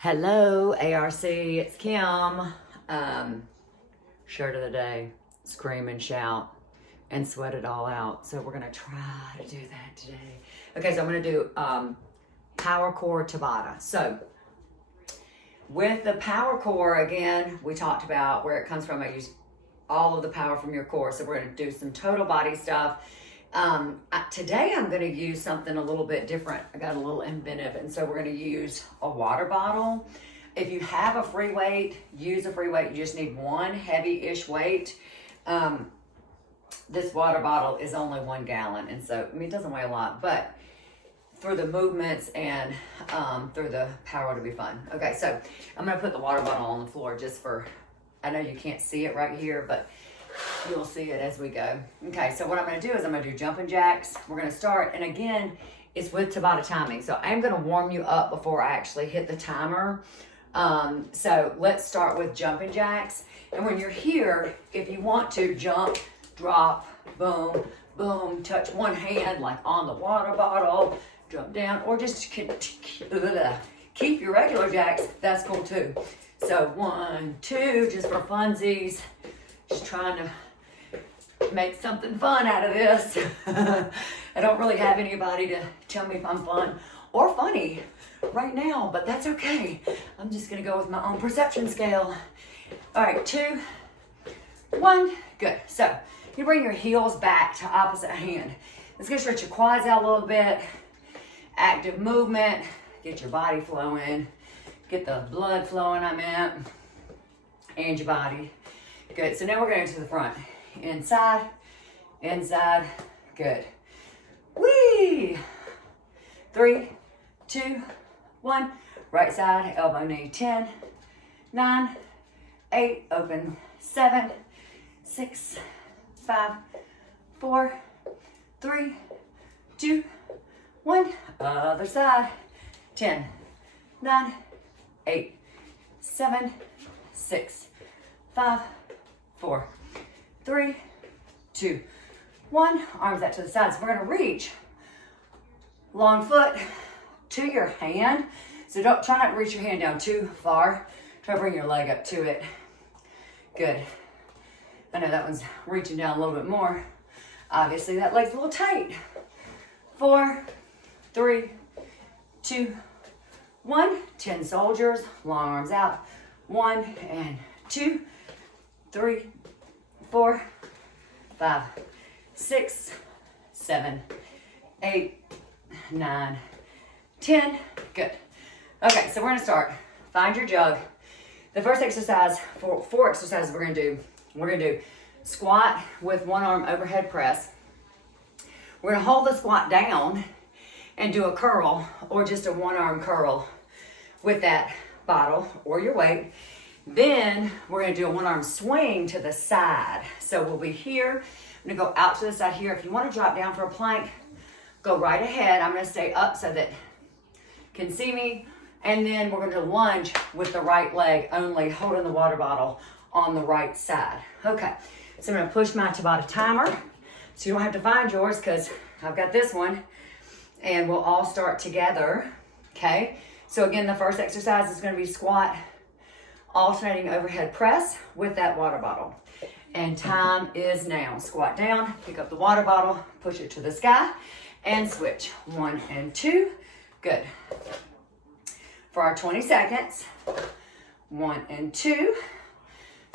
Hello, ARC, it's Kim. Shirt of the day, scream and shout and sweat it all out. So we're gonna try to do that today. Okay, so I'm gonna do Powercore Tabata. So with the Powercore, again, we talked about where it comes from. I use all of the power from your core. So we're gonna do some total body stuff. Today I'm going to use something a little bit different. I got a little inventive, and so we're going to use a water bottle. If you have a free weight, use a free weight. You just need one heavy-ish weight. This water bottle is only 1 gallon, and so it doesn't weigh a lot, but through the movements and through the power, to be fun. Okay, so I'm going to put the water bottle on the floor just for, I know you can't see it right here, but you'll see it as we go. Okay, so what I'm gonna do is I'm gonna do jumping jacks. We're gonna start, and again, it's with Tabata timing. So I'm gonna warm you up before I actually hit the timer. So let's start with jumping jacks. And when you're here, if you want to jump, drop, boom, boom, touch one hand like on the water bottle, jump down, or just keep your regular jacks, that's cool too. So 1, 2, just for funsies. Just trying to make something fun out of this. I don't really have anybody to tell me if I'm fun or funny right now, but that's okay. I'm just gonna go with my own perception scale. All right, 2, 1, good. So you bring your heels back to opposite hand. It's gonna stretch your quads out a little bit. Active movement, get your body flowing, get the blood flowing, and your body. Good, so now we're going to the front. Inside, inside, good. Whee! 3, 2, 1. Right side, elbow, knee, 10, 9, 8, open, 7, 6, 5, 4, 3, 2, 1. Other side, 10, 9, 8, 7, 6, 5, 4, 3, 2, 1. Arms out to the sides. We're going to reach long foot to your hand. So don't try not to reach your hand down too far. Try to bring your leg up to it. Good. I know that one's reaching down a little bit more. Obviously that leg's a little tight. 4, 3, 2, 1. 10 soldiers. Long arms out. 1 and 2. 3, 4, 5, 6, 7, 8, 9, 10. Good. Okay, so we're gonna start. Find your jug. The first exercise, four exercises we're gonna do squat with one arm overhead press. We're gonna hold the squat down and do a curl or just a one arm curl with that bottle or your weight. Then we're gonna do a one arm swing to the side. So we'll be here, I'm gonna go out to the side here. If you wanna drop down for a plank, go right ahead. I'm gonna stay up so that you can see me. And then we're gonna lunge with the right leg only, holding the water bottle on the right side. Okay, so I'm gonna push my Tabata timer. So you don't have to find yours because I've got this one. And we'll all start together, okay? So again, the first exercise is gonna be squat, alternating overhead press with that water bottle. And time is now. Squat down, pick up the water bottle, push it to the sky, and switch. 1 and 2, good. For our 20 seconds, 1 and 2,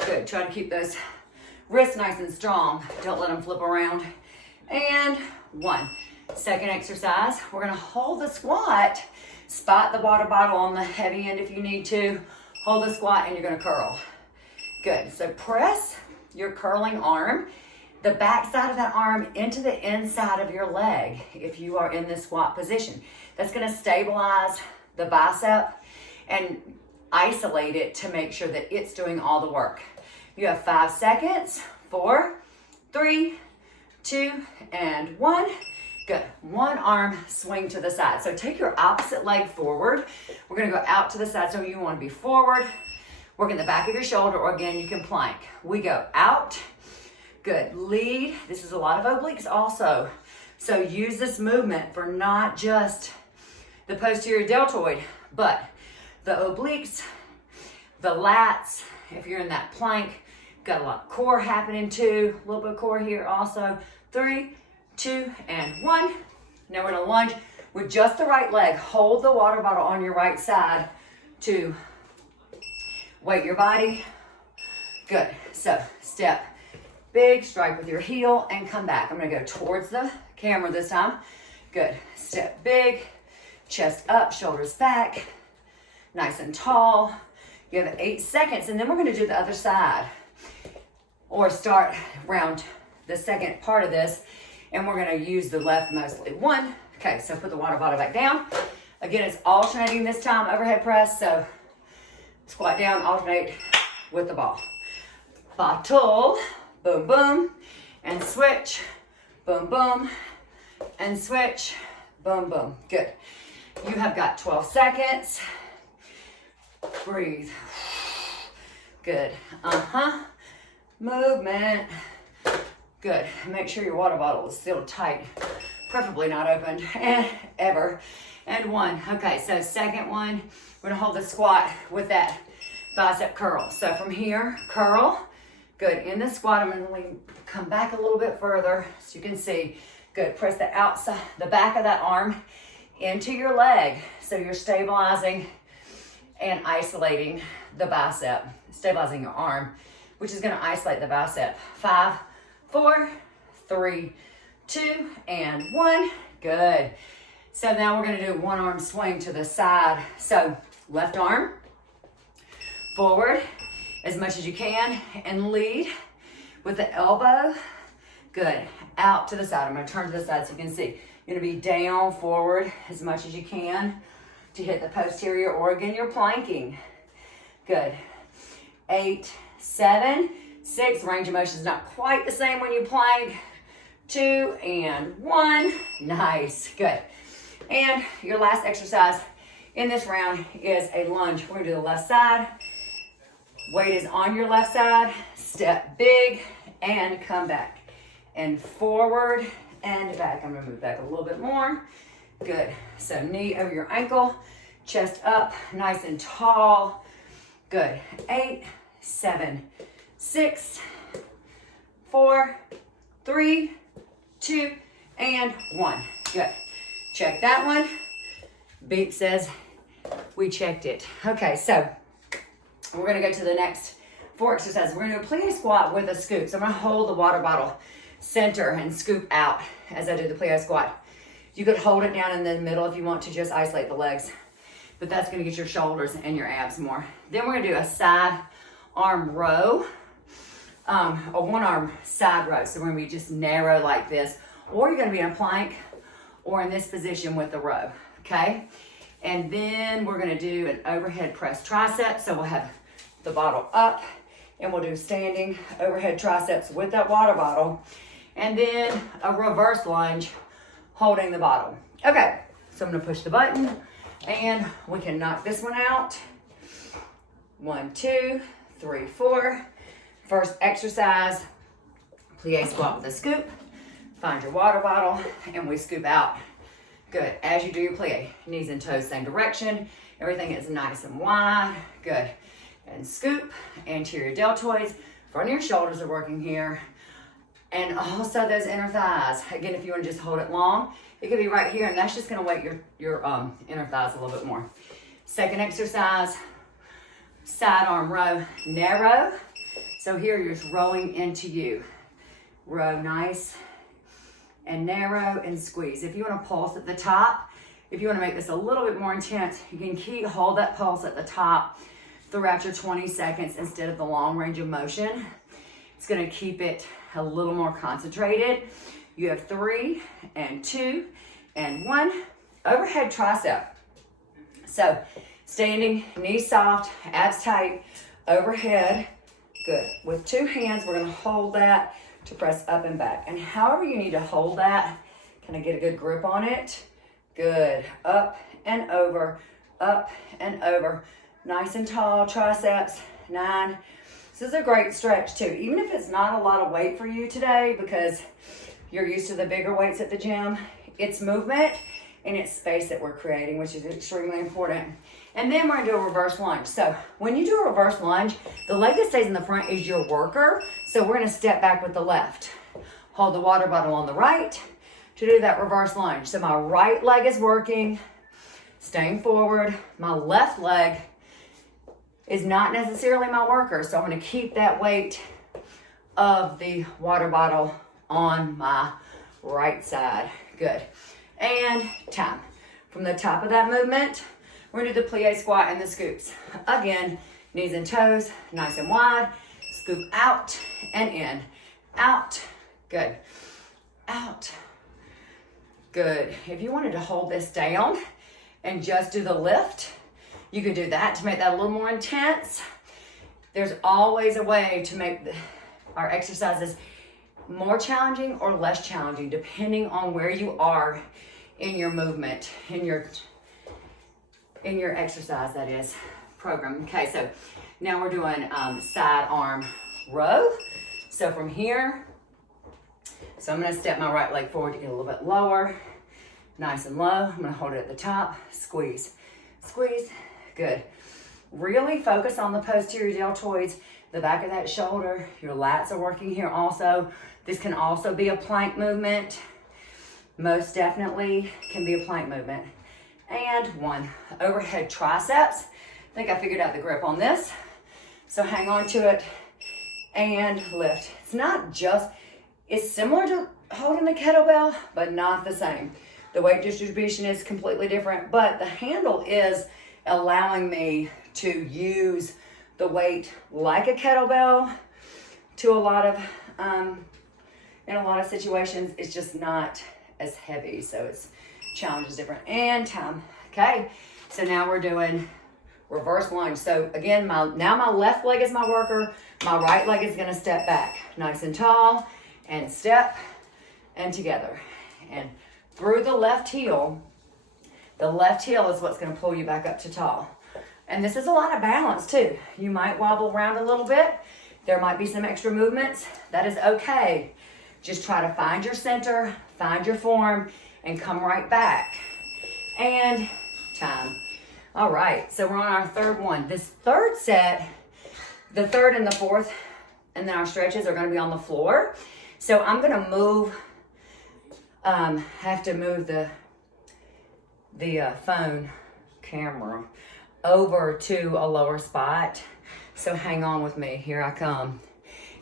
good. Try to keep those wrists nice and strong. Don't let them flip around. And 1. Second exercise, we're gonna hold the squat, spot the water bottle on the heavy end if you need to, hold the squat, and you're gonna curl. Good, so press your curling arm, the back side of that arm into the inside of your leg if you are in this squat position. That's gonna stabilize the bicep and isolate it to make sure that it's doing all the work. You have 5 seconds, 4, 3, 2, and 1. Good. One arm swing to the side. So take your opposite leg forward. We're gonna go out to the side. So you wanna be forward, working the back of your shoulder, or again, you can plank. We go out. Good. Lead. This is a lot of obliques also. So use this movement for not just the posterior deltoid, but the obliques, the lats. If you're in that plank, got a lot of core happening too. A little bit of core here also. 3, 2, and 1. Now we're gonna lunge with just the right leg. Hold the water bottle on your right side to weight your body. Good. So step big, strike with your heel, and come back. I'm gonna go towards the camera this time. Good. Step big, chest up, shoulders back, nice and tall. You have 8 seconds, and then we're gonna do the other side. Or start around the second part of this, and we're gonna use the left mostly. 1, okay, so put the water bottle back down. Again, it's alternating this time, overhead press, so squat down, alternate with the ball. Bottle, boom, boom, and switch, boom, boom, and switch, boom, boom. Good. You have got 12 seconds. Breathe. Good. Movement. Good. Make sure your water bottle is still tight, preferably not opened, and ever. And 1. Okay, so second one, we're gonna hold the squat with that bicep curl. So from here, curl. Good. In the squat, I'm gonna come back a little bit further so you can see. Good. Press the outside, the back of that arm into your leg. So you're stabilizing and isolating the bicep, stabilizing your arm, which is gonna isolate the bicep. 5, 4, 3, 2, and 1. Good. So now we're gonna do one arm swing to the side. So left arm forward as much as you can and lead with the elbow. Good. Out to the side. I'm gonna turn to the side so you can see. You're gonna be down, forward as much as you can to hit the posterior, or again, you're planking. Good. 8, 7, 6. Range of motion is not quite the same when you plank. 2, and 1. Nice. Good. And your last exercise in this round is a lunge. We're gonna do the left side. Weight is on your left side. Step big and come back. And forward and back. I'm gonna move back a little bit more. Good. So knee over your ankle, chest up, nice and tall. Good. 8, 7, 6, 4, 3, 2, and 1. Good. Check that one. Beep says we checked it. Okay, so we're gonna go to the next 4 exercises. We're gonna do a plie squat with a scoop. So I'm gonna hold the water bottle center and scoop out as I do the plie squat. You could hold it down in the middle if you want to just isolate the legs, but that's gonna get your shoulders and your abs more. Then we're gonna do a side arm row, a 1 arm side row. So we're gonna be just narrow like this, or you're gonna be in a plank or in this position with the row, okay? And then we're gonna do an overhead press tricep. So we'll have the bottle up and we'll do standing overhead triceps with that water bottle. And then a reverse lunge holding the bottle. Okay, so I'm gonna push the button and we can knock this one out. 1, 2, 3, 4. First exercise, plie squat with a scoop. Find your water bottle and we scoop out. Good. As you do your plie, knees and toes same direction. Everything is nice and wide. Good. And scoop, anterior deltoids. Front of your shoulders are working here. And also those inner thighs. Again, if you want to just hold it long, it could be right here, and that's just going to weight your inner thighs a little bit more. Second exercise, side arm row, narrow. So here you're just rowing into you. Row nice and narrow and squeeze. If you want to pulse at the top, if you want to make this a little bit more intense, you can hold that pulse at the top throughout your 20 seconds instead of the long range of motion. It's going to keep it a little more concentrated. You have 3 and 2 and 1. Overhead tricep. So standing, knees soft, abs tight, overhead. Good. With 2 hands, we're going to hold that to press up and back. And however you need to hold that, can I get a good grip on it? Good. Up and over, up and over. Nice and tall, triceps, 9. This is a great stretch too, even if it's not a lot of weight for you today because you're used to the bigger weights at the gym. It's movement and it's space that we're creating, which is extremely important. And then we're gonna do a reverse lunge. So when you do a reverse lunge, the leg that stays in the front is your worker. So we're gonna step back with the left. Hold the water bottle on the right to do that reverse lunge. So my right leg is working, staying forward. My left leg is not necessarily my worker. So I'm gonna keep that weight of the water bottle on my right side. Good. And time. From the top of that movement, we're gonna do the plie squat and the scoops. Again, knees and toes, nice and wide. Scoop out and in. Out. Good. Out. Good. If you wanted to hold this down and just do the lift, you could do that to make that a little more intense. There's always a way to make our exercises more challenging or less challenging, depending on where you are in your movement, in your exercise, that is, program. Okay, so now we're doing side arm row. So from here, so I'm gonna step my right leg forward to get a little bit lower, nice and low. I'm gonna hold it at the top, squeeze, squeeze, good. Really focus on the posterior deltoids, the back of that shoulder. Your lats are working here also. This can also be a plank movement. Most definitely can be a plank movement. And one, overhead triceps. I think I figured out the grip on this. So hang on to it and lift. It's not just, it's similar to holding the kettlebell, but not the same. The weight distribution is completely different, but the handle is allowing me to use the weight like a kettlebell to a lot of, in a lot of situations, it's just not as heavy. So it's challenges different. And time. Okay. So now we're doing reverse lunge. So again, now my left leg is my worker. My right leg is gonna step back. Nice and tall and step and together. And through the left heel is what's gonna pull you back up to tall. And this is a lot of balance too. You might wobble around a little bit. There might be some extra movements. That is okay. Just try to find your center, find your form, and come right back. And time. All right, so we're on our third one. This third set, the third and the fourth, and then our stretches are gonna be on the floor. So I'm gonna move, have to move the phone camera over to a lower spot. So hang on with me, here I come.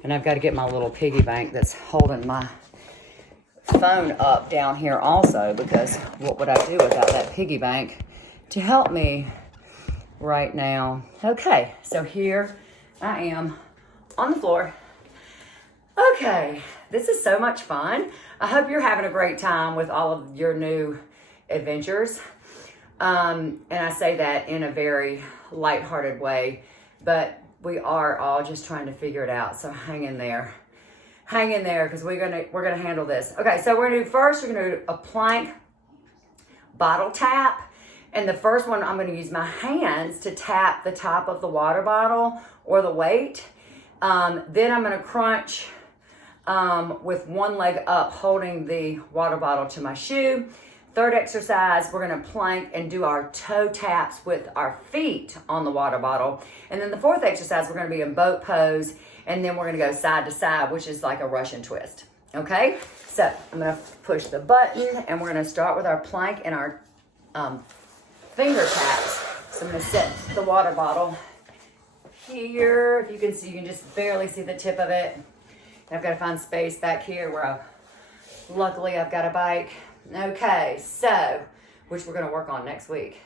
And I've got to get my little piggy bank that's holding my phone up down here also, because what would I do without that piggy bank to help me right now? Okay, so here I am on the floor. Okay, this is so much fun. I hope you're having a great time with all of your new adventures. And I say that in a very lighthearted way, but we are all just trying to figure it out. So hang in there, because we're gonna handle this. Okay, so we're gonna do a plank bottle tap, and the first one I'm gonna use my hands to tap the top of the water bottle or the weight. Then I'm gonna crunch with one leg up, holding the water bottle to my shoe. Third exercise, we're gonna plank and do our toe taps with our feet on the water bottle. And then the fourth exercise, we're gonna be in boat pose, and then we're gonna go side to side, which is like a Russian twist, okay? So I'm gonna push the button, and we're gonna start with our plank and our finger taps. So I'm gonna set the water bottle here. If you can see, you can just barely see the tip of it. I've gotta find space back here where luckily I've got a bike. Okay, so, which we're gonna work on next week.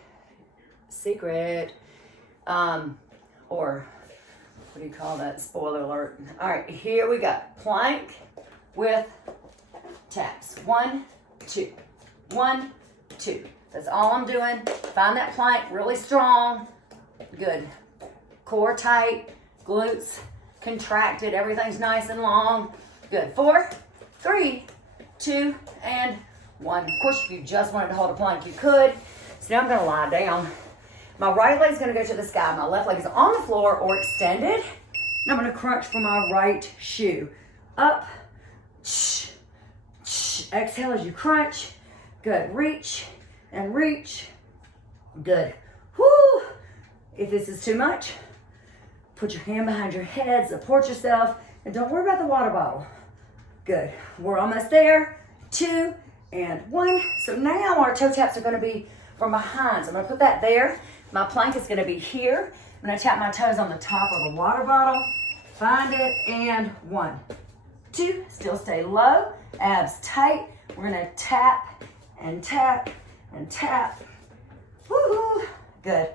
Secret. Or, what do you call that? Spoiler alert. All right, here we go. Plank with taps. 1, 2, 1, 2. That's all I'm doing. Find that plank really strong. Good. Core tight, glutes contracted, everything's nice and long. Good. 4, 3, 2, and 1. Of course, if you just wanted to hold a plank, you could. So now I'm gonna lie down. My right leg's gonna go to the sky. My left leg is on the floor or extended. And I'm gonna crunch for my right shoe. Up, exhale as you crunch. Good, reach and reach. Good. Whoo, If this is too much, put your hand behind your head, support yourself, and don't worry about the water bottle. Good. We're almost there. 2 and 1. So now our toe taps are going to be from behind. So I'm going to put that there. My plank is going to be here. I'm going to tap my toes on the top of the water bottle. Find it, and 1, 2. Still stay low. Abs tight. We're going to tap and tap and tap. Woohoo! Good.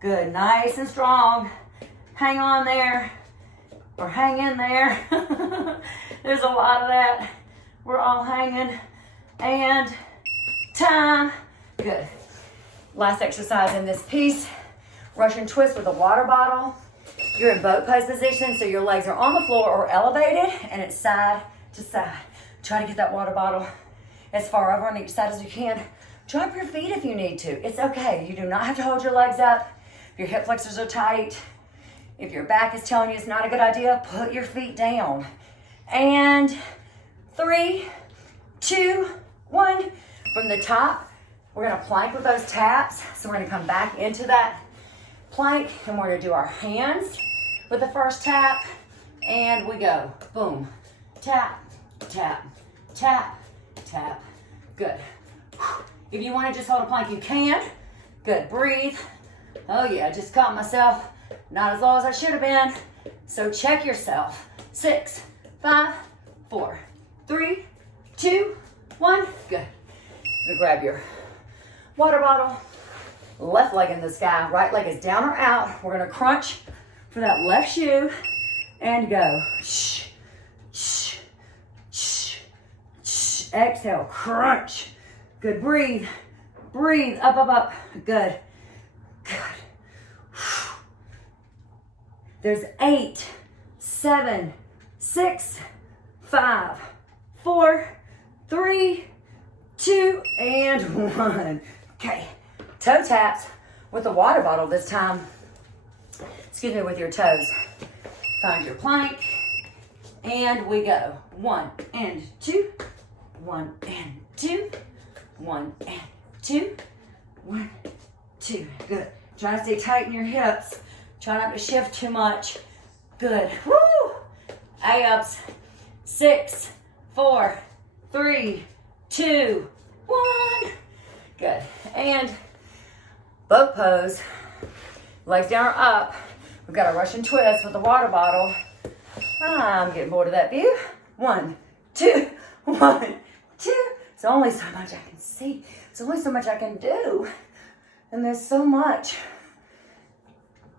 Good. Nice and strong. Hang on there. Or hang in there. There's a lot of that. We're all hanging. And time. Good. Last exercise in this piece. Russian twist with a water bottle. You're in boat pose position, so your legs are on the floor or elevated, and it's side to side. Try to get that water bottle as far over on each side as you can. Drop your feet if you need to. It's okay. You do not have to hold your legs up. If your hip flexors are tight, if your back is telling you it's not a good idea, put your feet down. And 3, 2, 1. From the top, we're gonna plank with those taps. So we're gonna come back into that plank, and we're gonna do our hands with the first tap, and we go. Boom. Tap, tap, tap, tap. Good. If you wanna just hold a plank, you can. Good, breathe. Oh yeah, just caught myself. Not as low as I should have been. So check yourself. 6, 5, 4, 3, 2, 1. Good. You grab your water bottle. Left leg in the sky. Right leg is down or out. We're going to crunch for that left shoe and go. Shh, shh, shh, shh. Exhale. Crunch. Good. Breathe. Breathe. Up, up, up. Good. Good. There's 8, 7, 6, 5, 4, 3, 2, and 1. Okay. Toe taps with the water bottle this time. Excuse me, with your toes. Find your plank. And we go. 1 and 2. 1 and 2. 1 and 2. 1, 2. Good. Try to stay tight in your hips. Try not to shift too much. Good. Woo! Abs. 6, 4, 3, 2, 1. Good. And boat pose. Legs down or up. We've got a Russian twist with the water bottle. I'm getting bored of that view. 1, 2, 1, 2. There's only so much I can see. There's only so much I can do. And there's so much.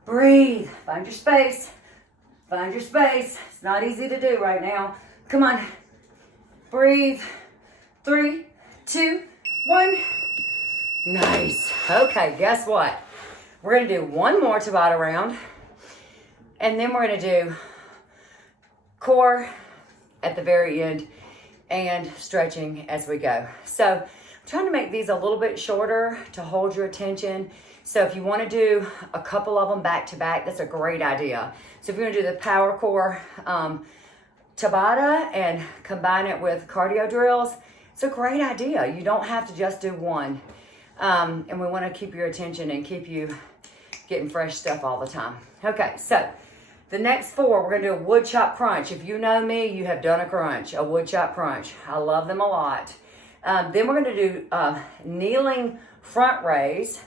Breathe. Find your space. Find your space. It's not easy to do right now. Come on. Breathe. 3, 2, 1. Nice. Okay, guess what? We're going to do one more Tabata round. And then we're going to do core at the very end and stretching as we go. So I'm trying to make these a little bit shorter to hold your attention. So if you want to do a couple of them back to back, that's a great idea. So if you're going to do the Powercore Tabata and combine it with cardio drills, it's a great idea. You don't have to just do one. And we want to keep your attention and keep you getting fresh stuff all the time. Okay, so the next 4, we're going to do a wood chop crunch. If you know me, you have done a crunch, a wood chop crunch. I love them a lot. Then we're going to do kneeling front raise.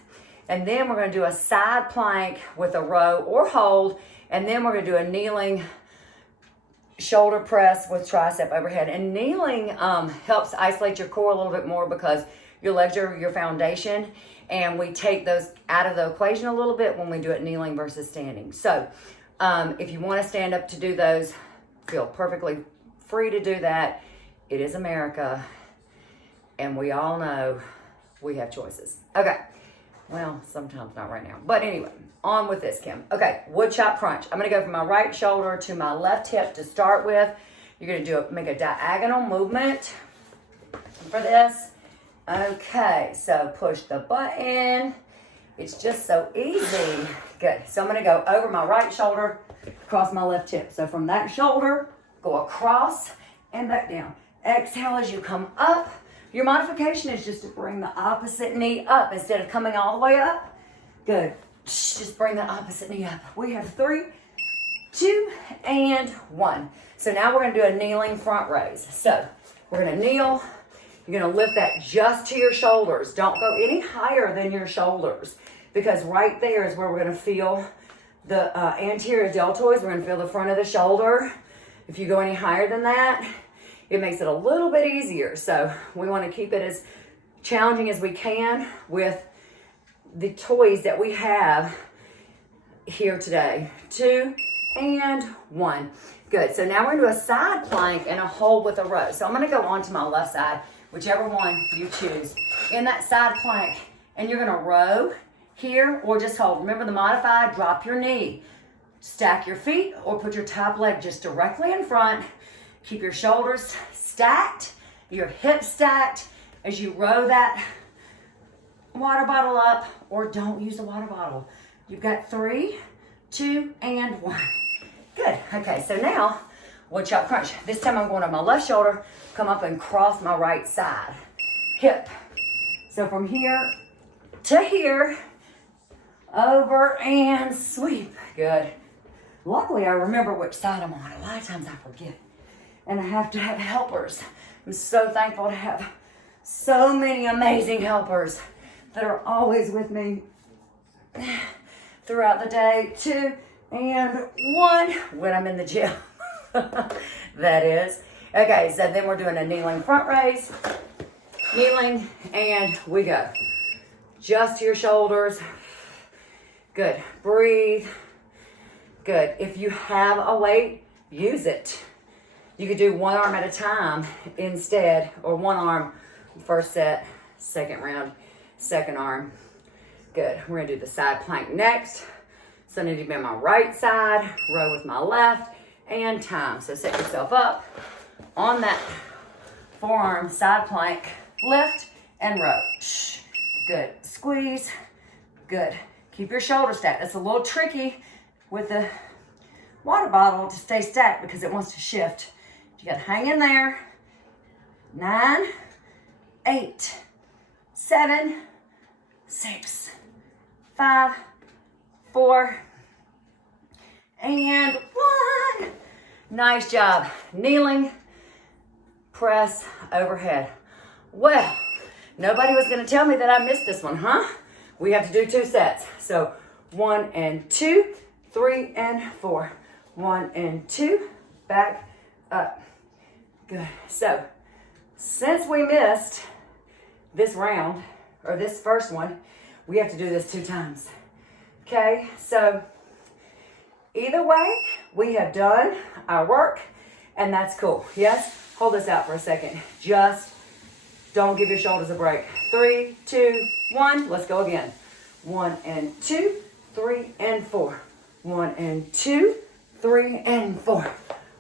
And then we're going to do a side plank with a row or hold. And then we're going to do a kneeling shoulder press with tricep overhead. And kneeling helps isolate your core a little bit more because your legs are your foundation. And we take those out of the equation a little bit when we do it kneeling versus standing. So if you want to stand up to do those, feel perfectly free to do that. It is America. And we all know we have choices. Okay. Well, sometimes not right now. But anyway, on with this, Kim. Okay, wood chop crunch. I'm going to go from my right shoulder to my left hip to start with. You're going to make a diagonal movement for this. Okay, so push the button. It's just so easy. Good. So I'm going to go over my right shoulder, across my left hip. So from that shoulder, go across and back down. Exhale as you come up. Your modification is just to bring the opposite knee up instead of coming all the way up. Good. Just bring that opposite knee up. We have 3, 2, and 1. So now we're gonna do a kneeling front raise. So we're gonna kneel. You're gonna lift that just to your shoulders. Don't go any higher than your shoulders, because right there is where we're gonna feel the anterior deltoids. We're gonna feel the front of the shoulder. If you go any higher than that, it makes it a little bit easier. So we wanna keep it as challenging as we can with the toys that we have here today. 2 and 1. Good. So now we're gonna do a side plank and a hold with a row. So I'm gonna go on to my left side, whichever one you choose. In that side plank, and you're gonna row here or just hold. Remember the modified, drop your knee. Stack your feet or put your top leg just directly in front. Keep your shoulders stacked, your hips stacked as you row that water bottle up, or don't use a water bottle. You've got 3, 2, and 1. Good. Okay, so now watch out crunch. This time I'm going on my left shoulder, come up and cross my right side. Hip. So from here to here, over and sweep. Good. Luckily, I remember which side I'm on. A lot of times I forget. And I have to have helpers. I'm so thankful to have so many amazing helpers that are always with me throughout the day. 2 and 1 when I'm in the gym. That is. Okay, so then we're doing a kneeling front raise. Kneeling, and we go. Just to your shoulders. Good. Breathe. Good. If you have a weight, use it. You could do one arm at a time instead, or one arm first set, second round, second arm. Good. We're gonna do the side plank next. So I need to be on my right side, row with my left, and time. So set yourself up on that forearm side plank, lift and row. Good. Squeeze. Good. Keep your shoulders stacked. That's a little tricky with the water bottle to stay stacked because it wants to shift. You gotta hang in there. 9, 8, 7, 6, 5, 4, and 1. Nice job. Kneeling, press overhead. Well, nobody was gonna tell me that I missed this one, huh? We have to do 2 sets. So 1 and 2, 3 and 4. 1 and 2, back up. Good. So since we missed this round, or this first one, we have to do this 2 times. Okay, so either way, we have done our work, and that's cool. Yes? Hold this out for a second. Just don't give your shoulders a break. 3, 2, 1. Let's go again. 1 and 2, 3 and 4. 1 and 2, 3 and 4.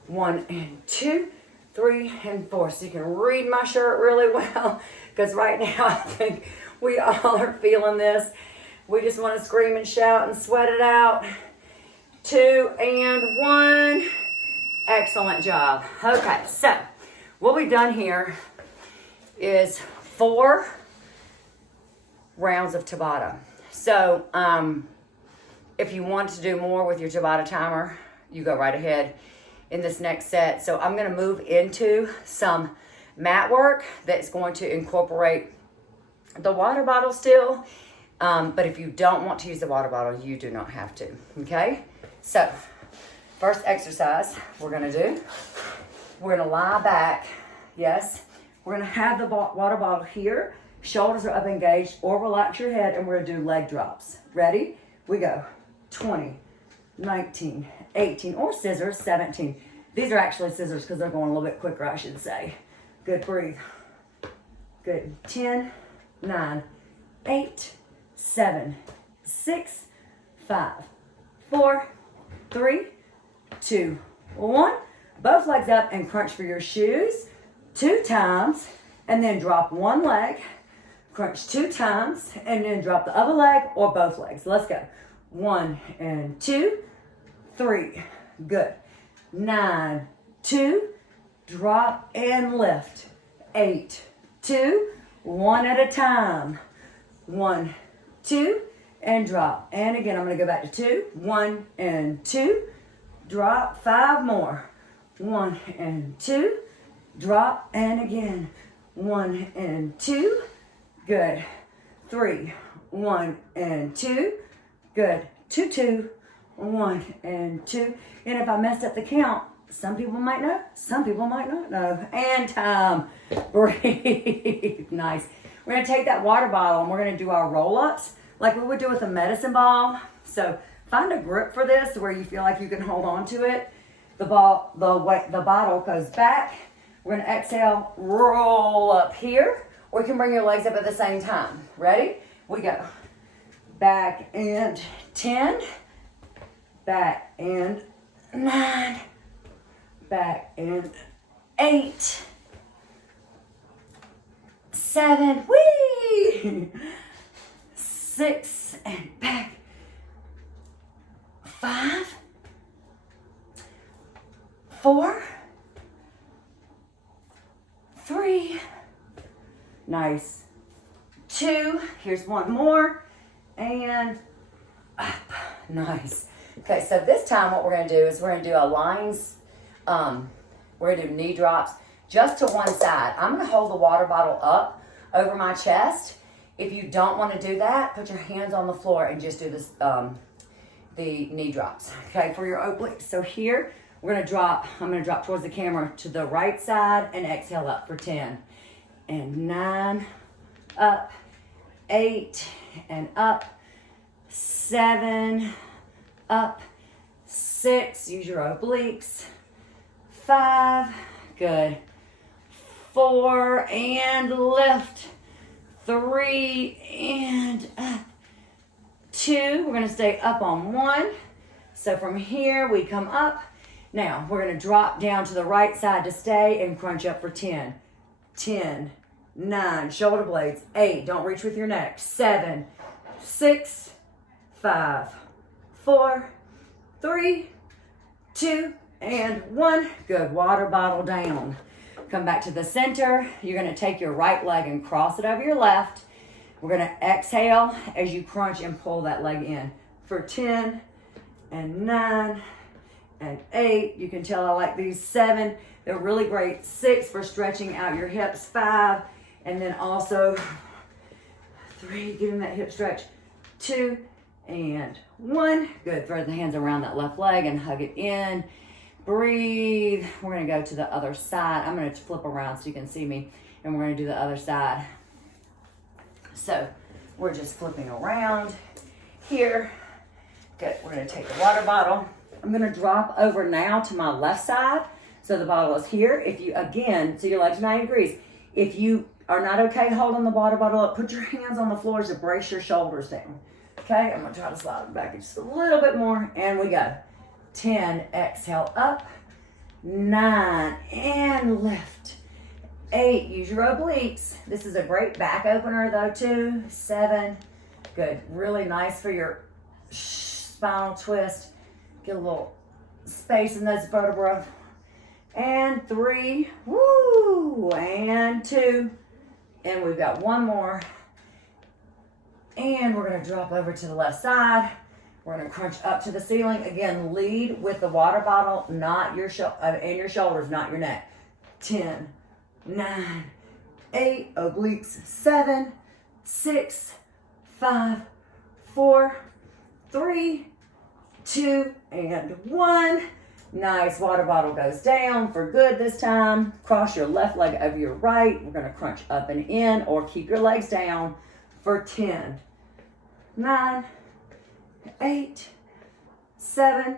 1 and 2, 3 and 4. So you can read my shirt really well, because right now I think we all are feeling this. We just want to scream and shout and sweat it out. 2 and 1. Excellent job. Okay, so what we've done here is 4 rounds of Tabata. So if you want to do more with your Tabata timer, you go right ahead in this next set. So I'm going to move into some mat work that's going to incorporate the water bottle still. But if you don't want to use the water bottle, you do not have to. Okay? So first exercise we're going to do, we're going to lie back. Yes? We're going to have the water bottle here. Shoulders are up engaged, or relax your head, and we're going to do leg drops. Ready? We go. 20, 19, 18, or scissors, 17. These are actually scissors because they're going a little bit quicker, I should say. Good, breathe. Good. 10, 9, 8, 7, 6, 5, 4, 3, 2, 1. Both legs up and crunch for your shoes 2 times, and then drop one leg. Crunch 2 times, and then drop the other leg or both legs. Let's go. 1 and 2, 3. Good. 9, 2. Drop and lift. 8, 2. 1 at a time. 1, 2. and drop. And again, I'm gonna go back to 2. 1 and 2. Drop. 5 more. 1 and 2. Drop. And again. 1 and 2. Good. 3. 1 and 2. Good. 2, 2. 1 and 2. And if I messed up the count, some people might know, some people might not know. And time. Breathe. Nice. We're going to take that water bottle and we're going to do our roll-ups like we would do with a medicine ball. So find a grip for this where you feel like you can hold on to it. The bottle goes back. We're going to exhale, roll up here. Or you can bring your legs up at the same time. Ready? We go. Back and 10. Back and 9. Back and 8. 7. Whee! 6 and back. 5. 4. 3. Nice. 2. Here's one more. And up. Nice. Okay, so this time what we're going to do is we're going to do a lines. We're going to do knee drops just to one side. I'm going to hold the water bottle up over my chest. If you don't want to do that, put your hands on the floor and just do this, the knee drops, okay, for your obliques. So here, we're going to drop, I'm going to drop towards the camera to the right side and exhale up for 10. And 9, up, 8, and up, 7, up, 6, use your obliques, 5, good, 4, and lift, 3, and up, 2, we're going to stay up on 1, so from here we come up. Now we're going to drop down to the right side to stay and crunch up for 10, 10, 9, shoulder blades, 8, don't reach with your neck, 7, 6, 5, 4, 3, 2, and 1. Good. Water bottle down. Come back to the center. You're going to take your right leg and cross it over your left. We're going to exhale as you crunch and pull that leg in for 10 and 9 and 8. You can tell I like these. 7. They're really great. 6 for stretching out your hips. 5. And then also 3, getting that hip stretch. 2 and 1. Good. Throw the hands around that left leg and hug it in. Breathe. We're going to go to the other side. I'm going to flip around so you can see me. And we're going to do the other side. So we're just flipping around here. Good. We're going to take the water bottle. I'm going to drop over now to my left side. So the bottle is here. If you, again, so your legs are 90 degrees. If you are not okay holding the water bottle up, put your hands on the floor to brace your shoulders down. Okay, I'm going to try to slide it back just a little bit more. And we go. 10, exhale up. 9, and lift. 8, use your obliques. This is a great back opener though too. 7, good. Really nice for your spinal twist. Get a little space in those vertebrae. And 3, woo, and 2. And we've got one more. And we're going to drop over to the left side. We're going to crunch up to the ceiling. Again, lead with the water bottle, not your and your shoulders, not your neck. 10, 9, 8, obliques, 7, 6, 5, 4, 3, 2, and 1. Nice. Water bottle goes down for good this time. Cross your left leg over your right. We're going to crunch up and in or keep your legs down for 10, 9, 8, 7,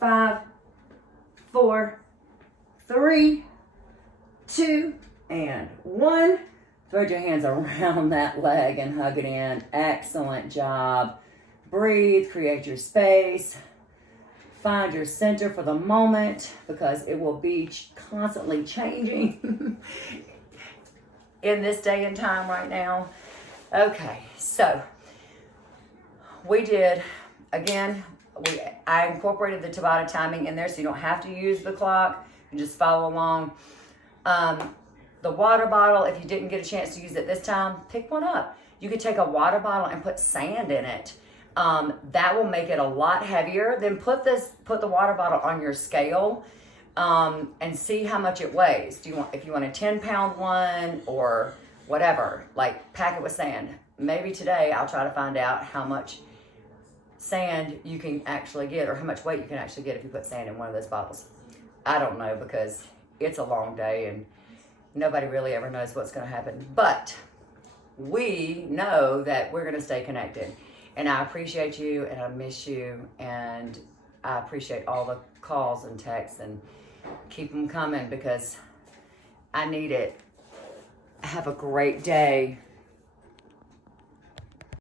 5, 4, 3, 2, and 1. Throw your hands around that leg and hug it in. Excellent job. Breathe, create your space. Find your center for the moment because it will be constantly changing in this day and time right now. Okay, so we did, again, I incorporated the Tabata timing in there so you don't have to use the clock. You just follow along. The water bottle, if you didn't get a chance to use it this time, pick one up. You could take a water bottle and put sand in it. That will make it a lot heavier. Then put the water bottle on your scale and see how much it weighs. If you want a 10-pound one or whatever, like pack it with sand. Maybe today I'll try to find out how much sand you can actually get, or how much weight you can actually get if you put sand in one of those bottles. I don't know, because it's a long day and nobody really ever knows what's going to happen. But we know that we're going to stay connected. And I appreciate you, and I miss you, and I appreciate all the calls and texts, and keep them coming because I need it. Have a great day.